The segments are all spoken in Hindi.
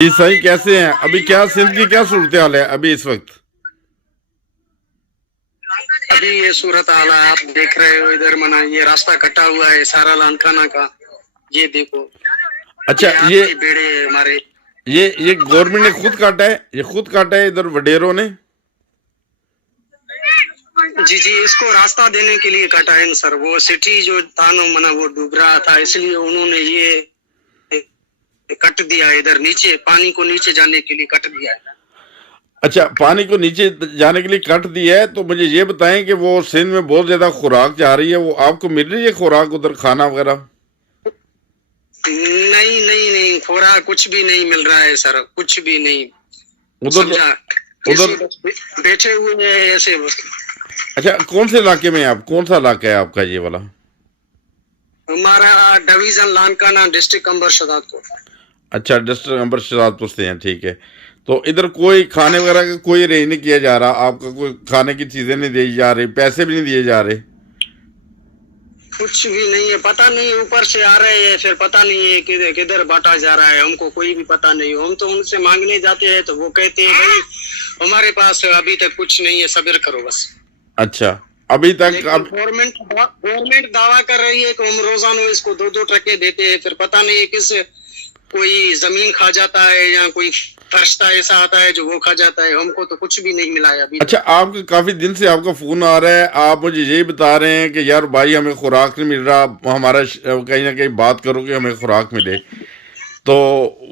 जी सही, कैसे हैं अभी? क्या सिंध की क्या सूरत हाल है अभी इस वक्त? अभी ये सूरत हाल है, आप देख रहे हो इधर मना ये रास्ता कटा हुआ है सारा लानकाना का। ये देखो, अच्छा, ये आपके बेड़े हमारे। ये गवर्नमेंट ने खुद काटा है, ये खुद काटा है इधर वडेरों ने? जी जी, इसको रास्ता देने के लिए कटा है ना सर। वो सिटी जो था ना मना वो डूब रहा था, इसलिए उन्होंने ये कट दिया है। इधर नीचे पानी को नीचे जाने के लिए कट दिया है। अच्छा, पानी को नीचे जाने के लिए कट दिया है। तो मुझे ये बताएं कि वो सिंध में बहुत ज्यादा खुराक जा रही है, वो आपको मिल रही है खुराक उधर, खाना वगैरह? नहीं नहीं नहीं, खोरा कुछ भी नहीं मिल रहा है सर, कुछ भी नहीं। उधर समझा? उधर बैठे हुए हैं ऐसे। अच्छा, कौन से इलाके में हैं आप? कौन सा इलाका है आपका ये वाला? हमारा डिवीजन लानकाना, डिस्ट्रिक्ट अंबर शहजादपुर। अच्छा, डिस्ट्रिक्ट अंबर शहजादपुर से हैं, ठीक है। तो इधर कोई खाने वगैरह का कोई अरेंज नहीं किया जा रहा आपका? कोई खाने की चीजें नहीं दी जा रही, पैसे भी नहीं दिए जा रहे? कुछ भी नहीं है, पता नहीं ऊपर से आ रहे हैं, फिर पता नहीं है किधर किधर बांटा जा रहा है, हमको कोई भी पता नहीं। हम तो उनसे मांगने जाते हैं तो वो कहते हैं भाई हमारे पास अभी तक कुछ नहीं है, सब्र करो बस। अच्छा, अभी तक गवर्नमेंट दावा कर रही है कि हम रोजाना इसको 2-2 ट्रकें देते हैं, फिर पता नहीं है किस कोई जमीन खा जाता है या कोई फरिश्ता ऐसा आता है जो वो खा जाता है। हमको तो कुछ भी नहीं मिला है अभी। अच्छा, आपके काफी दिन से आपका फोन आ रहा है, आप मुझे यही बता रहे हैं कि यार भाई हमें खुराक नहीं मिल रहा, हमारा कहीं ना कहीं बात करो कि हमें खुराक मिले। तो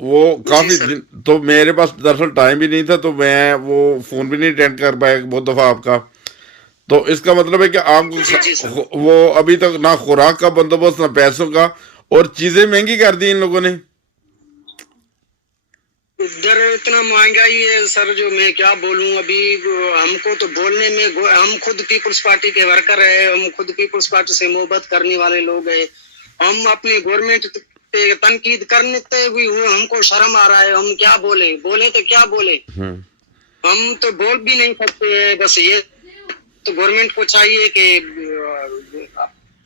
वो काफी दिन तो मेरे पास दरअसल टाइम भी नहीं था, तो मैं वो फोन भी नहीं अटेंड कर पाया बहुत दफा आपका। तो इसका मतलब है कि आपको वो अभी तक ना खुराक का बंदोबस्त ना पैसों का, और चीजें महंगी कर दी इन लोगों ने। इधर इतना महंगाई है सर, जो मैं क्या बोलूं अभी। हमको तो बोलने में, हम खुद पीपुल्स पार्टी के वर्कर है, हम खुद पीपुल्स पार्टी से मोहब्बत करने वाले लोग हैं। हम अपनी गवर्नमेंट पे तनकीद करते हुए हमको शर्म आ रहा है। हम क्या बोले, बोले तो क्या बोले, हम तो बोल भी नहीं सकते। बस ये तो गवर्नमेंट को चाहिए कि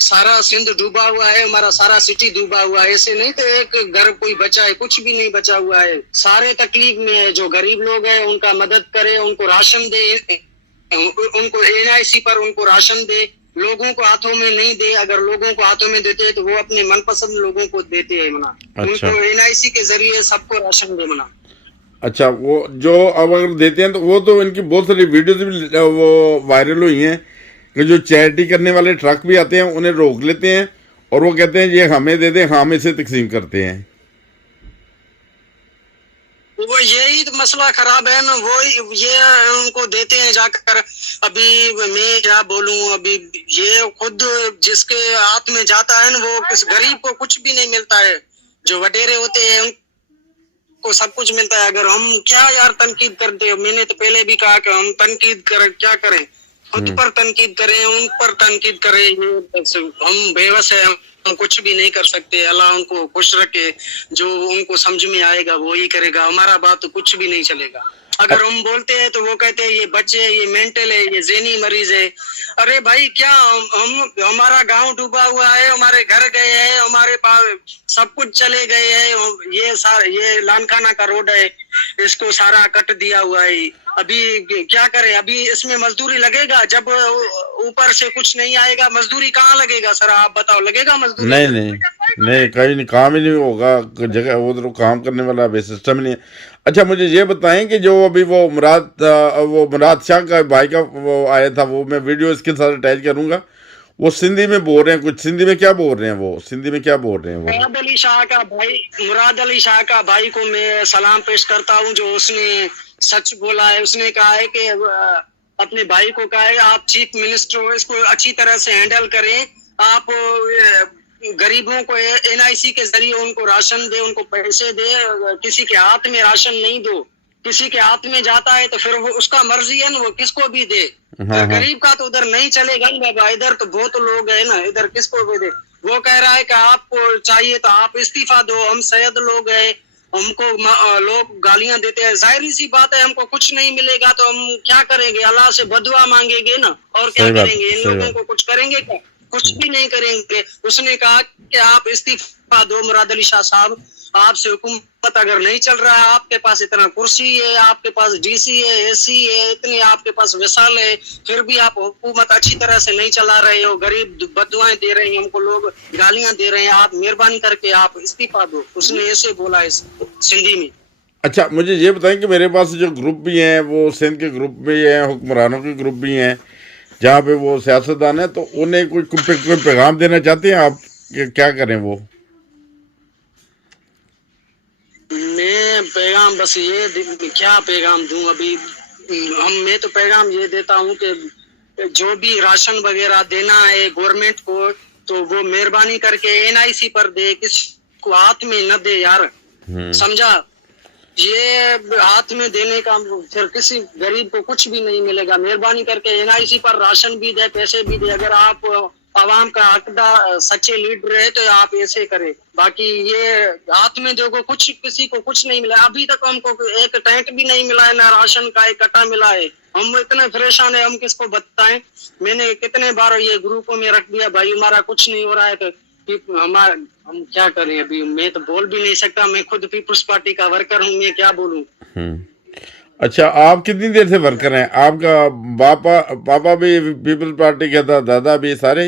सारा सिंध डूबा हुआ है, हमारा सारा सिटी डूबा हुआ है, ऐसे नहीं तो एक घर कोई बचा है, कुछ भी नहीं बचा हुआ है। सारे तकलीफ में है। जो गरीब लोग हैं उनका मदद करे, उनको राशन दे, उनको एनआईसी पर उनको राशन दे। लोगों को हाथों में नहीं दे, अगर लोगों को हाथों में देते हैं तो वो अपने मनपसंद लोगों को देते हैं मना। अच्छा, उनको एनआईसी के जरिए सबको राशन दे मना। अच्छा, वो जो अब अगर देते हैं तो वो तो इनकी बहुत सारी वीडियोज भी वो वायरल हुई हैं कि जो चैरिटी करने वाले ट्रक भी आते हैं उन्हें रोक लेते हैं और वो कहते हैं ये हमें दे दें, हम इसे तकसीम करते हैं। वो यही तो मसला खराब है ना, वो ये उनको देते हैं जाकर। अभी मैं क्या बोलूं, अभी ये खुद जिसके हाथ में जाता है ना, वो किस गरीब को कुछ भी नहीं मिलता है। जो वडेरे होते हैं उनको सब कुछ मिलता है। अगर हम क्या यार तनकीद करते हैं, मैंने तो पहले भी कहा कि हम तनकीद करें, क्या करें, खुद पर तनकीद करें, उन पर तनकीद करें। हम बेबस है, हम कुछ भी नहीं कर सकते। अल्लाह उनको खुश रखे, जो उनको समझ में आएगा वो ही करेगा, हमारा बात तो कुछ भी नहीं चलेगा। अगर हम बोलते हैं तो वो कहते हैं ये बच्चे, ये मेंटल है, ये ज़हनी मरीज है। अरे भाई क्या हम हमारा गांव डूबा हुआ है, हमारे घर गए हैं, हमारे पास सब कुछ चले गए हैं। ये लानकाना का रोड है, इसको सारा कट दिया हुआ है। अभी क्या करें, अभी इसमें मजदूरी लगेगा? जब ऊपर से कुछ नहीं आएगा, मजदूरी कहाँ लगेगा सर? आप बताओ, लगेगा मजदूरी? नहीं नहीं नहीं, कहीं नहीं, काम ही नहीं होगा जगह, उधर काम करने वाला अभी सिस्टम ही नहीं है। अच्छा, मुझे ये बताएं कि जो अभी वो मुराद शाह का भाई का वो आया था, वो मैं वीडियो इसके साथ अटैच करूंगा। वो सिंधी में बोल रहे हैं, कुछ सिंधी में क्या बोल रहे हैं, वो सिंधी में क्या बोल रहे हैं वो? मुराद अली शाह का भाई को मैं सलाम पेश करता हूँ, जो उसने सच बोला है। उसने कहा है कि अपने भाई को कहा है आप चीफ मिनिस्टर हो, इसको अच्छी तरह से हैंडल करें। आप गरीबों को एनआईसी के जरिए उनको राशन दे, उनको पैसे दे। किसी के हाथ में राशन नहीं दो, किसी के हाथ में जाता है तो फिर वो उसका मर्जी है ना, वो किसको भी दे। हाँ, हाँ। गरीब का तो उधर नहीं चलेगा ना बाबा, इधर तो बहुत लोग है ना, इधर किसको भी दे। वो कह रहा है कि आपको चाहिए तो आप इस्तीफा दो, हम सैयद लोग हैं, हमको लोग गालियां देते हैं। जाहिर सी बात है, हमको कुछ नहीं मिलेगा तो हम क्या करेंगे? अल्लाह से बदुआ मांगेंगे ना, और क्या करेंगे? इन लोगों को कुछ करेंगे क्या? कुछ भी नहीं करेंगे। उसने कहा कि आप इस्तीफा दो मुराद अली शाह साहब, आपसे हुकूमत अगर नहीं चल रहा है, आपके पास इतना कुर्सी है, आपके पास डीसी है, एसी है, इतनी आपके पास विशाल है, फिर भी आप हुकूमत अच्छी तरह से नहीं चला रहे हो, गरीब बदुआएं दे रहे हैं हमको, लोग गालियां दे रहे हैं, आप मेहरबानी करके आप इस्तीफा दो। उसने ऐसे बोला इस सिंधी में। अच्छा, मुझे ये बताएं कि मेरे पास जो ग्रुप भी हैं वो सिंध के ग्रुप भी हैं, हुक्मरानों के ग्रुप भी हैं, जहाँ पे वो सियासतदान है, तो उन्हें कोई पैगाम देना चाहते हैं आप कि क्या करें वो? मैं पैगाम बस ये क्या पैगाम दूं अभी, मैं तो पैगाम ये देता हूं कि जो भी राशन वगैरह देना है गवर्नमेंट को, तो वो मेहरबानी करके एनआईसी पर दे, किसी को हाथ में न दे यार, समझा? ये हाथ में देने का फिर किसी गरीब को कुछ भी नहीं मिलेगा। मेहरबानी करके एनआईसी पर राशन भी दे, पैसे भी दे। अगर आप आवाम का हकदार सच्चे लीडर है तो आप ऐसे करें, बाकी ये हाथ में देखो कुछ किसी को कुछ नहीं मिला। अभी तक हमको एक टेंट भी नहीं मिला है, ना राशन का एक कट्टा मिला है। हम इतने परेशान है, हम किसको बताएं? मैंने कितने बार ये ग्रुपों में रख दिया, भाई हमारा कुछ नहीं हो रहा है, तो हम क्या करें? अभी मैं तो बोल भी नहीं सकता, मैं खुद पीपुल्स पार्टी का वर्कर हूँ, मैं क्या बोलूँ? अच्छा, आप कितनी देर से वर्कर हैं? आपका पापा भी पीपल्स पार्टी का था, दादा भी, सारे?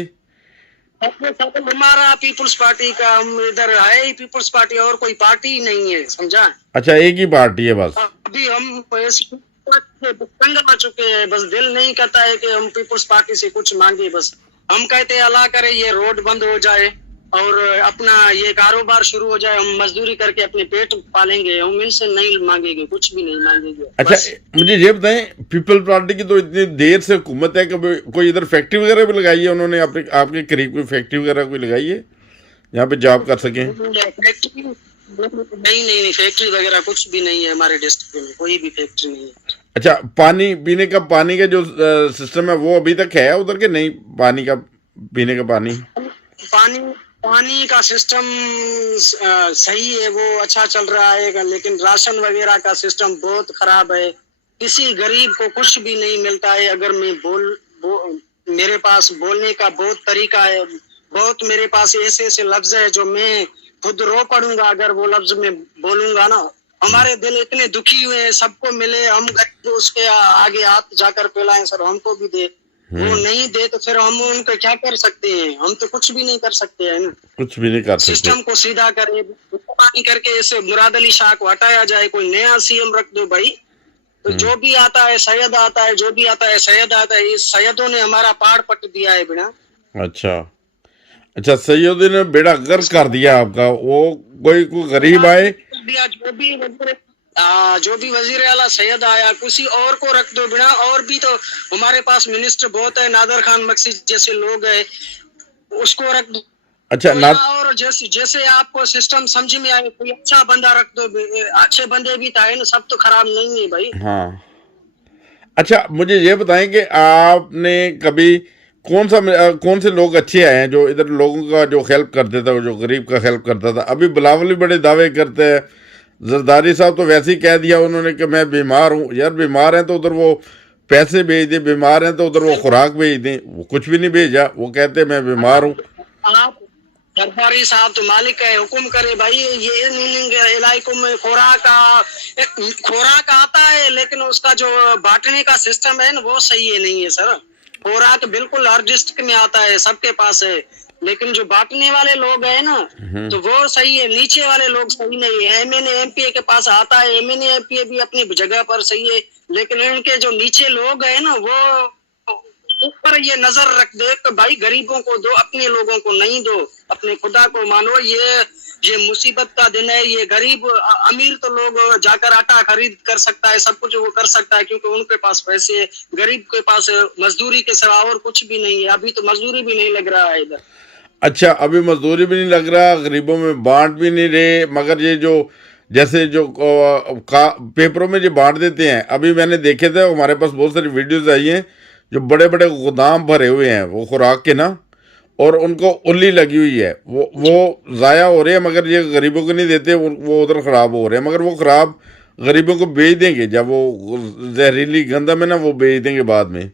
हमारा पीपुल्स पार्टी का, हम इधर है ही पीपुल्स पार्टी, और कोई पार्टी ही नहीं है, समझा? अच्छा, एक ही पार्टी है बस? अभी हम तंग आ चुके हैं, बस दिल नहीं करता है कि हम पीपुल्स पार्टी से कुछ मांगे। बस हम कहते हैं अल्लाह करे ये रोड बंद हो जाए और अपना ये कारोबार शुरू हो जाए, हम मजदूरी करके अपने पेट पालेंगे, हम इनसे नहीं मांगेंगे, कुछ भी नहीं मांगेंगे। अच्छा, मुझे ये बताएं, पीपल पार्टी की तो इतनी देर से हुकूमत है, कभी कोई इधर फैक्ट्री वगैरह भी लगाई है उन्होंने? आपके करीब कोई फैक्ट्री वगैरह कोई लगाई है यहाँ पे जॉब कर सकें? नहीं, फैक्ट्री वगैरह कुछ भी नहीं है हमारे डिस्ट्रिक्ट में, कोई भी फैक्ट्री नहीं है। अच्छा, पानी का जो सिस्टम है वो अभी तक है उधर के नहीं? पीने का पानी का सिस्टम सही है, वो अच्छा चल रहा है, लेकिन राशन वगैरह का सिस्टम बहुत खराब है। किसी गरीब को कुछ भी नहीं मिलता है। अगर मैं मेरे पास बोलने का बहुत तरीका है, बहुत मेरे पास ऐसे ऐसे लफ्ज है जो मैं खुद रो पड़ूंगा अगर वो लफ्ज में बोलूंगा ना। हमारे दिल इतने दुखी हुए हैं, सबको मिले, हम गए उसके आगे हाथ जाकर फैलाएं, सर हमको भी दे, वो नहीं दे तो फिर हम उनको क्या कर सकते हैं? हम तो कुछ भी नहीं कर सकते हैं ना, कुछ भी नहीं कर सकते। सिस्टम को सीधा करे, पानी करके इसे मुराद अली शाह को हटाया जाए, कोई नया सीएम रख दो भाई। तो जो भी आता है सैयद आता है, जो भी आता है सैयद आता है। इस सैयदों ने हमारा पहाड़ पट दिया है बिना। अच्छा, सैयदों ने बेड़ा गर्क कर दिया आपका। वो कोई गरीब आए, जो भी वजीर आला सैयद आया, किसी और को रख दो बिना। और भी तो हमारे पास मिनिस्टर बहुत है, नादर खान मक्सी जैसे लोग है, उसको रख दो। अच्छा, और जैसे आपको सिस्टम समझ में आए, कोई अच्छा बंदा रख दो। अच्छे बंदे भी था ना, सब तो खराब नहीं है भाई। हाँ। अच्छा, मुझे ये बताएं कि आपने कभी कौन से लोग अच्छे आए हैं जो इधर लोगों का जो हेल्प करते थे, जो गरीब का हेल्प करता था? अभी बिलावल भी बड़े दावे करते हैं, जरदारी साहब तो वैसे ही कह दिया उन्होंने कि मैं बीमार हूँ। यार, बीमार हैं तो उधर वो पैसे भेज दें, बीमार हैं तो उधर वो खुराक भेज दें। वो कुछ भी नहीं भेजा, वो कहते मैं बीमार हूँ। आप सरदारी साहब तो मालिक है, हुकुम करे भाई। ये इलाकों में खुराक आता है, लेकिन उसका जो बांटने का सिस्टम है ना, वो सही है नहीं है सर। खुराक बिल्कुल हर डिस्ट्रिक्ट में आता है, सबके पास है, लेकिन जो बांटने वाले लोग हैं ना, तो वो सही है, नीचे वाले लोग सही नहीं है। एमएनए एमपीए के पास आता है, एमएनए एमपीए भी अपनी जगह पर सही है, लेकिन इनके जो नीचे लोग हैं ना, वो ऊपर ये नजर रख दे कि भाई गरीबों को दो, अपने लोगों को नहीं दो, अपने खुदा को मानो। ये मुसीबत का दिन है। ये गरीब अमीर तो लोग जाकर आटा खरीद कर सकता है, सब कुछ वो कर सकता है क्योंकि उनके पास पैसे है। गरीब के पास मजदूरी के सिवा और कुछ भी नहीं है। अभी तो मजदूरी भी नहीं लग रहा है इधर। अच्छा, अभी मजदूरी भी नहीं लग रहा, गरीबों में बांट भी नहीं रहे। मगर ये जैसे पेपरों में जो बांट देते हैं, अभी मैंने देखे थे, हमारे पास बहुत सारी वीडियोस आई हैं, जो बड़े बड़े गोदाम भरे हुए हैं वो खुराक के ना, और उनको उल्ली लगी हुई है, वो ज़ाया हो रहे हैं, मगर ये गरीबों को नहीं देते, वो उधर ख़राब हो रहे हैं। मगर वो ख़राब गरीबों को बेच देंगे, जब वो जहरीली गंदम है ना, वो बेच देंगे बाद में।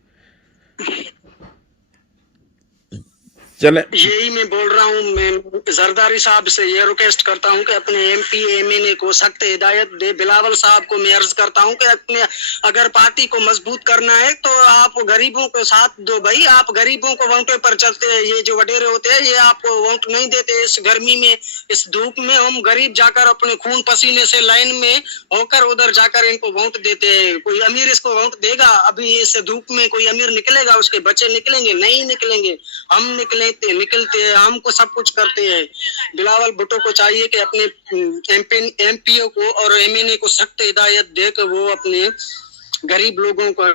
चले यही मैं बोल रहा हूँ। मैं जरदारी साहब से ये रिक्वेस्ट करता हूँ कि अपने MP MNA को सख्त हिदायत दे। बिलावल साहब को मैं अर्ज करता हूँ कि अपने अगर पार्टी को मजबूत करना है तो आप गरीबों को साथ दो भाई। आप गरीबों को वोटों पर चलते हैं, ये जो वडेरे होते हैं ये आपको वोट नहीं देते। इस गर्मी में, इस धूप में हम गरीब जाकर अपने खून पसीने से लाइन में होकर उधर जाकर इनको वोट देते हैं। कोई अमीर इसको वोट देगा? अभी इस धूप में कोई अमीर निकलेगा? उसके बच्चे निकलेंगे? नहीं निकलेंगे। हम निकलते हैं, हमको सब कुछ करते हैं। बिलावल भुट्टो को चाहिए कि अपने MPO को और MNA को सख्त हिदायत दे कि वो अपने गरीब लोगों को।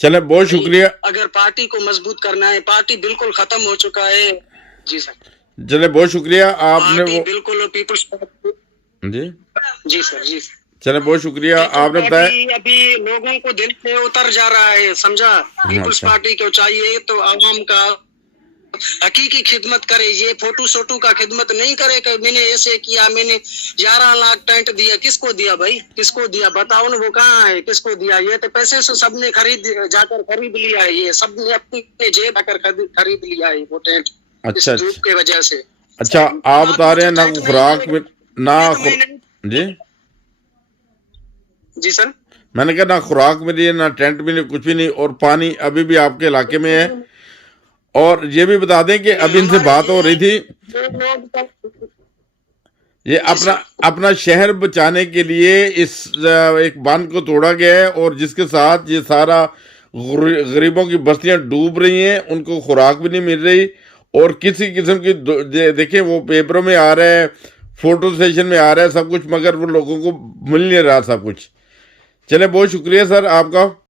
चले बहुत शुक्रिया। अगर पार्टी को मजबूत करना है, पार्टी बिल्कुल खत्म हो चुका है। जी सर। चले बहुत शुक्रिया आपने पार्टी वो बिल्कुल पीपल्स जी जी सर। जी सर। चले बहुत शुक्रिया आपने बताया। अभी लोगों को दिल से उतर जा रहा है, समझा। पीपल्स अच्छा। पार्टी को चाहिए तो आवाम का हकीकी खिदमत करे। ये फोटो सोटू का खिदमत नहीं करे कि मैंने ऐसे किया, मैंने 11 लाख टेंट दिया। किसको दिया भाई? किसको दिया बताओ ना, वो कहाँ है? किसको दिया? ये तो पैसे से सबने जाकर खरीद लिया है। ये सबने अपने जेब जाकर खरीद लिया है वो टेंट। अच्छा इस धूप के वजह से। अच्छा, आप बता रहे हैं ना खुराक में ना जी जी सर। मैंने कहा ना खुराक मिली है, ना टेंट मिली, कुछ भी नहीं, और पानी अभी भी आपके इलाके में है। और ये भी बता दें कि अभी इनसे बात हो रही थी, ये अपना शहर बचाने के लिए इस एक बांध को तोड़ा गया है, और जिसके साथ ये सारा गरीबों की बस्तियां डूब रही हैं, उनको खुराक भी नहीं मिल रही, और किसी किस्म की देखिए वो पेपरों में आ रहा है, फोटो सेशन में आ रहा है सब कुछ, मगर वो लोगों को मिल नहीं रहा सब कुछ। चले बहुत शुक्रिया सर आपका।